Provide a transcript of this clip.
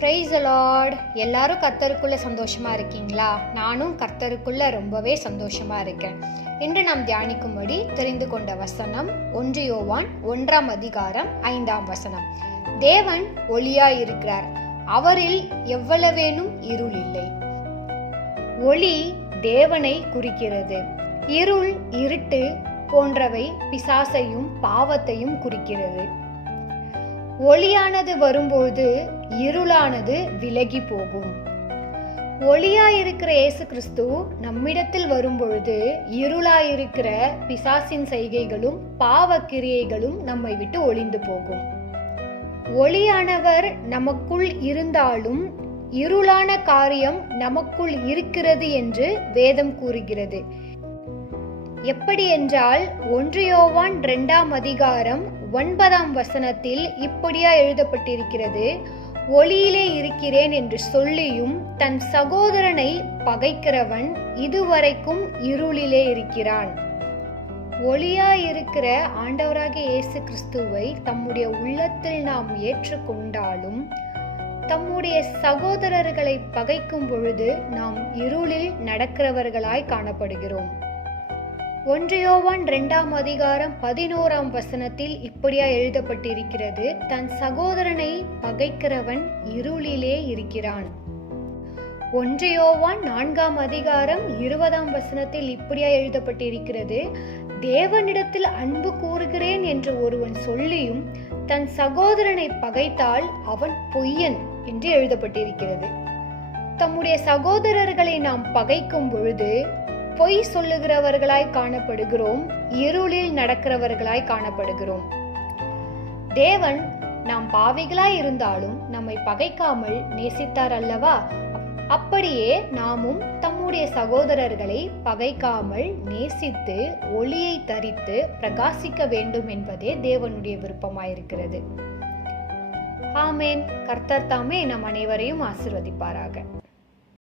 Praise the Lord. எல்லாரும் கர்த்தருக்குள்ள சந்தோஷமா இருக்கீங்களா? நானும் கர்த்தருக்குள்ள ரொம்பவே சந்தோஷமா இருக்கேன். இன்று நாம் தியானிக்கும்படி தெரிந்து கொண்ட வசனம் 1 யோவான் 1ஆம் அதிகாரம் 5ஆம் வசனம். தேவன் ஒளியாயிருக்கிறார், அவரில் எவ்வளவேனும் இருள் இல்லை. ஒளி தேவனை குறிக்கிறது. இருள், இருட்டு போன்றவை பிசாசையும் பாவத்தையும் குறிக்கிறது. ஒளியானது வரும்போது இருளானது விலகி போகும். ஒளியாயிருக்கிற இயேசு கிறிஸ்து நம்மிடத்தில் வரும்பொழுது இருளாயிருக்கிற பிசாசின் செய்கைகளும் பாவ கிரியைகளும் நம்மை விட்டு ஒளிந்து போகும். ஒளியானவர் நமக்குள் இருந்தாலும் இருளான காரியம் நமக்குள் இருக்கிறது என்று வேதம் கூறுகிறது. எப்படி என்றால் 1 யோவான் 2ஆம் அதிகாரம் 9ஆம் வசனத்தில் இப்படியா எழுதப்பட்டிருக்கிறது: ஒளியிலே இருக்கிறேன் என்று சொல்லியும் தன் சகோதரனை பகைக்கிறவன் இதுவரைக்கும் இருளிலே இருக்கிறான். ஒளியாயிருக்கிற ஆண்டவராகிய இயேசு கிறிஸ்துவை தம்முடைய உள்ளத்தில் நாம் ஏற்றுக்கொண்டாலும் தம்முடைய சகோதரர்களை பகைக்கும் பொழுது நாம் இருளில் நடக்கிறவர்களாய் காணப்படுகிறோம். 1 யோவான் 2ஆம் அதிகாரம் 11ஆம் வசனத்தில் இப்படியா எழுதப்பட்டிருக்கிறது: தன் சகோதரனை பகைக்கிறவன் இருளிலே இருக்கிறான். 1 யோவான் 4ஆம் அதிகாரம் 20ஆம் வசனத்தில் இப்படியா எழுதப்பட்டிருக்கிறது: தேவனிடத்தில் அன்பு கூறுகிறேன் என்று ஒருவன் சொல்லியும் தன் சகோதரனை பகைத்தால் அவன் பொய்யன் என்று எழுதப்பட்டிருக்கிறது. தம்முடைய சகோதரர்களை நாம் பகைக்கும் பொழுது பொய் சொல்லுகிறவர்களாய் காணப்படுகிறோம், இருளில் நடக்கிறவர்களாய் காணப்படுகிறோம். தேவன் நாம் பாவிகளாய் இருந்தாலும் நம்மை பகைக்காமல் நேசித்தார் அல்லவா? அப்படியே நாமும் தம்முடைய சகோதரர்களை பகைக்காமல் நேசித்து ஒளியை தரித்து பிரகாசிக்க வேண்டும் என்பதே தேவனுடைய விருப்பமாயிருக்கிறது. ஆமேன். கர்த்தர் தாமே நம் அனைவரையும் ஆசீர்வதிப்பாராக.